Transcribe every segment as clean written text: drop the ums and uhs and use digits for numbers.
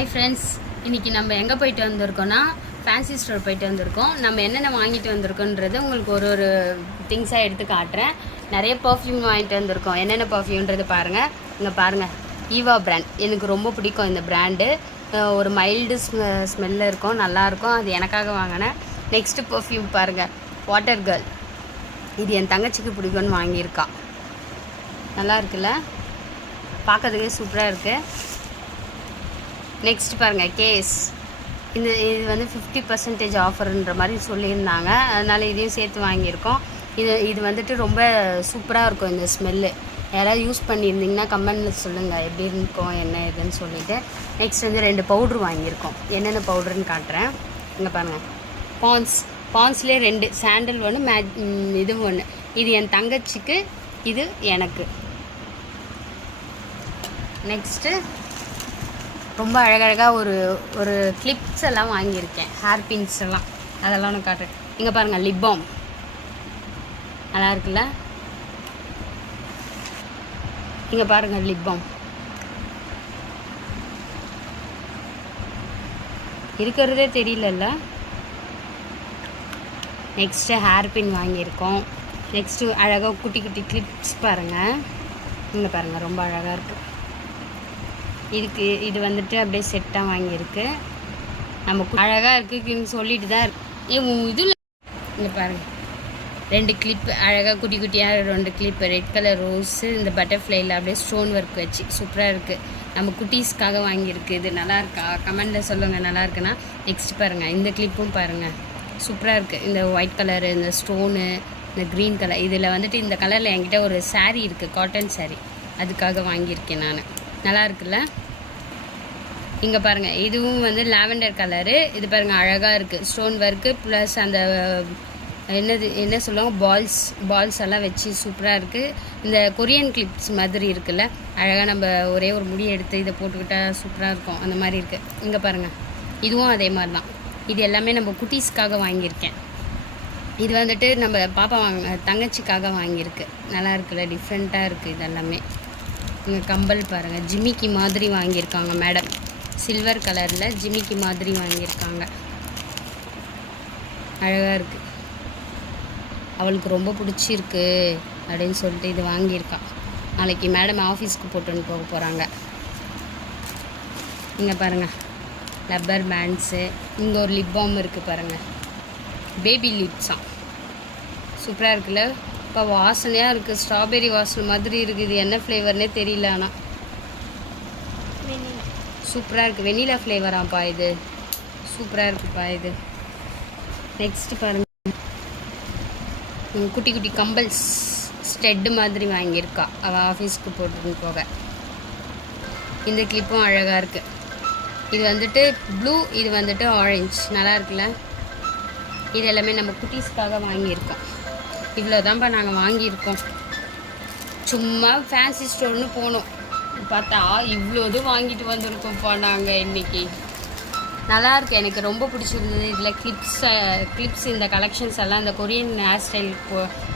Hi friends, இன்றைக்கி நம்ம எங்கே போயிட்டு வந்திருக்கோன்னா ஃபேன்சி ஸ்டோர் போயிட்டு வந்திருக்கோம். நம்ம என்னென்ன வாங்கிட்டு வந்திருக்கோன்றது உங்களுக்கு ஒரு திங்ஸாக எடுத்து காட்டுறேன். நிறைய பர்ஃப்யூம் வாங்கிட்டு வந்திருக்கோம். என்னென்ன பர்ஃப்யூம்ன்றது பாருங்கள். இங்கே பாருங்கள், ஈவா பிராண்ட். எனக்கு ரொம்ப பிடிக்கும் இந்த பிராண்டு. ஒரு மைல்டு ஸ்மெல்லில் இருக்கும், நல்லாயிருக்கும். அது எனக்காக வாங்கினேன். நெக்ஸ்ட்டு பர்ஃப்யூம் பாருங்கள், வாட்டர் கேர்ள். இது என் தங்கச்சிக்கு பிடிக்கும்னு வாங்கியிருக்கா. நல்லா இருக்குல்ல, பார்க்கறதுக்கே சூப்பராக இருக்குது. நெக்ஸ்ட் பாருங்கள், கேஸ். இது வந்து 50% ஆஃபர்ன்ற மாதிரி சொல்லியிருந்தாங்க. அதனால் இதையும் சேர்த்து வாங்கியிருக்கோம். இது வந்துட்டு ரொம்ப சூப்பராக இருக்கும் இந்த ஸ்மெல்லு. யாராவது யூஸ் பண்ணியிருந்தீங்கன்னா கமெண்டில் சொல்லுங்கள் எப்படி இருக்கும் என்ன ஏதுன்னு சொல்லிவிட்டு. நெக்ஸ்ட் வந்து 2 பவுட்ரு வாங்கியிருக்கோம். என்னென்ன பவுட்ருன்னு காட்டுறேன். இங்கே பாருங்கள், பான்ஸ்லேயே 2, சாண்டல் ஒன்று, இது ஒன்று. இது என் தங்கச்சிக்கு, இது எனக்கு. நெக்ஸ்ட்டு ரொம்ப அழகழகாக ஒரு கிளிப்ஸ் எல்லாம் வாங்கியிருக்கேன், ஹேர் பின்ஸ் எல்லாம். அதெல்லாம் ஒன்று காட்டுறேன். இங்கே பாருங்கள், லிப் பாம் நல்லா இருக்குல்ல. இங்கே பாருங்கள், லிப் பாம் இருக்கிறதே தெரியலல்ல. நெக்ஸ்ட்டு ஹேர் பின் வாங்கியிருக்கோம். நெக்ஸ்ட்டு அழகாக குட்டி குட்டி கிளிப்ஸ் பாருங்கள். இங்கே பாருங்கள், ரொம்ப அழகாக இருக்குது. இது வந்துட்டு அப்படியே செட்டாக வாங்கியிருக்கு. நம்ம அழகாக இருக்குன்னு சொல்லிட்டு தான் இதில். இங்கே பாருங்கள், 2 கிளிப்பு அழகாக குட்டி குட்டியாக 2 கிளிப்பு, ரெட் கலர் ரோஸு, இந்த பட்டர்ஃப்ளைல அப்படியே ஸ்டோன் ஒர்க் வச்சு சூப்பராக இருக்குது. நம்ம குட்டீஸ்க்காக வாங்கியிருக்கு. இது நல்லா இருக்கா? கமெண்டில் சொல்லுங்கள் நல்லா இருக்குன்னா. நெக்ஸ்ட் பாருங்கள், இந்த கிளிப்பும் பாருங்கள் சூப்பராக இருக்குது. இந்த ஒயிட் கலரு, இந்த ஸ்டோனு, இந்த க்ரீன் கலர். இதில் வந்துட்டு இந்த கலரில் என்கிட்ட ஒரு சாரீ இருக்குது, காட்டன் சாரீ. அதுக்காக வாங்கியிருக்கேன் நான். நல்லா இருக்குல்ல. இங்கே பாருங்கள், இதுவும் வந்து லாவெண்டர் கலரு. இது பாருங்கள், அழகாக இருக்குது. ஸ்டோன் ஒர்க்கு ப்ளஸ் அந்த என்ன சொல்லுவாங்க, பால்ஸ் எல்லாம் வச்சு சூப்பராக இருக்குது. இந்த கொரியன் கிளிப்ஸ் மாதிரி இருக்குல்ல, அழகாக நம்ம ஒரே ஒரு முடி எடுத்து இதை போட்டுக்கிட்டால் சூப்பராக இருக்கும். அந்த மாதிரி இருக்குது. இங்கே பாருங்கள், இதுவும் அதே மாதிரி தான். இது எல்லாமே நம்ம குட்டீஸ்க்காக வாங்கியிருக்கேன். இது வந்துட்டு நம்ம பாப்பா தங்கச்சிக்காக வாங்கியிருக்கு. நல்லா இருக்குல்ல, டிஃப்ரெண்ட்டாக இருக்குது இது எல்லாமே. இங்கே கம்பல் பாருங்கள், ஜிமிக்கி மாதிரி வாங்கியிருக்காங்க மேடம். சில்வர் கலரில் ஜிமிக்கி மாதிரி வாங்கியிருக்காங்க. அழகாக இருக்குது. அவளுக்கு ரொம்ப பிடிச்சிருக்கு அப்படின்னு சொல்லிட்டு இது வாங்கியிருக்கா. நாளைக்கு மேடம் ஆஃபீஸ்க்கு போட்டுன்னு போக போகிறாங்க. இங்கே பாருங்கள், ரப்பர் பேண்ட்ஸு. இங்கே ஒரு லிப் பாம் இருக்குது பாருங்கள், பேபி லிப்ஸாம். சூப்பராக இருக்குல்ல. இப்போ வாசனையாக இருக்குது, ஸ்ட்ராபெரி வாசனை மாதிரி இருக்குது. இது என்ன ஃப்ளேவர்னே தெரியல, ஆனால் சூப்பராக இருக்குது. வெனிலா ஃப்ளேவராப்பா இது. சூப்பராக இருக்குப்பா இது. நெக்ஸ்ட்டு பாருங்கள், குட்டி குட்டி கம்பல்ஸ் ஸ்டெட்டு மாதிரி வாங்கியிருக்கா அவள் ஆஃபீஸ்க்கு போட்டுன்னு போக. இந்த கிளிப்பும் அழகாக இருக்குது. இது வந்துட்டு ப்ளூ, இது வந்துட்டு ஆரஞ்சு. நல்லா இருக்குல்ல. இது எல்லாமே நம்ம குட்டீஸ்க்காக வாங்கியிருக்கோம். இவ்வளோதான்ப்பா நாங்கள் வாங்கியிருக்கோம். சும்மா ஃபேன்சி ஸ்டோர்னு போனோம், பார்த்தா இவ்வளோ இது வாங்கிட்டு வந்திருக்கோம்ப்பா நாங்கள் இன்றைக்கி. நல்லாயிருக்கு, எனக்கு ரொம்ப பிடிச்சிருந்தது. இதில் கிளிப்ஸ் இந்த கலெக்ஷன்ஸ் எல்லாம், இந்த கொரியன் ஹேர் ஸ்டைல்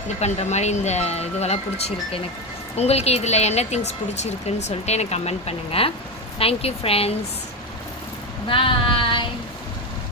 இது பண்ணுற மாதிரி இந்த இதுவெல்லாம் பிடிச்சிருக்கு எனக்கு. உங்களுக்கு இதில் என்ன திங்ஸ் பிடிச்சிருக்குன்னு சொல்லிட்டு எனக்கு கமெண்ட் பண்ணுங்கள். தேங்க்யூ ஃப்ரெண்ட்ஸ், பாய்.